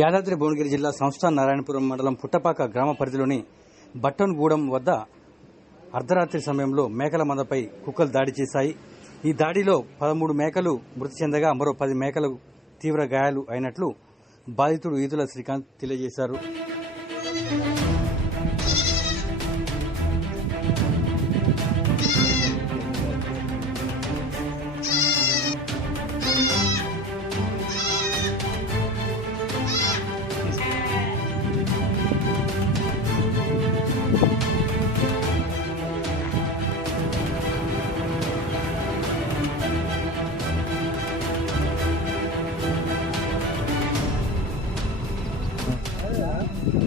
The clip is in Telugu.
యాదాద్రి భువనగిరి జిల్లా సంస్థాన నారాయణపురం మండలం పుట్టపాక గ్రామ పరిధిలోని బట్టన్గూడెం వద్ద అర్ధరాత్రి సమయంలో మేకల మందపై కుక్కలు దాడి చేశాయి. ఈ దాడిలో పదమూడు మేకలు మృతి చెందగా మరో పది మేకలు తీవ్ర గాయాలు అయినట్లు బాధితుడు ఈదుల శ్రీకాంత్ తెలియజేశారు. É.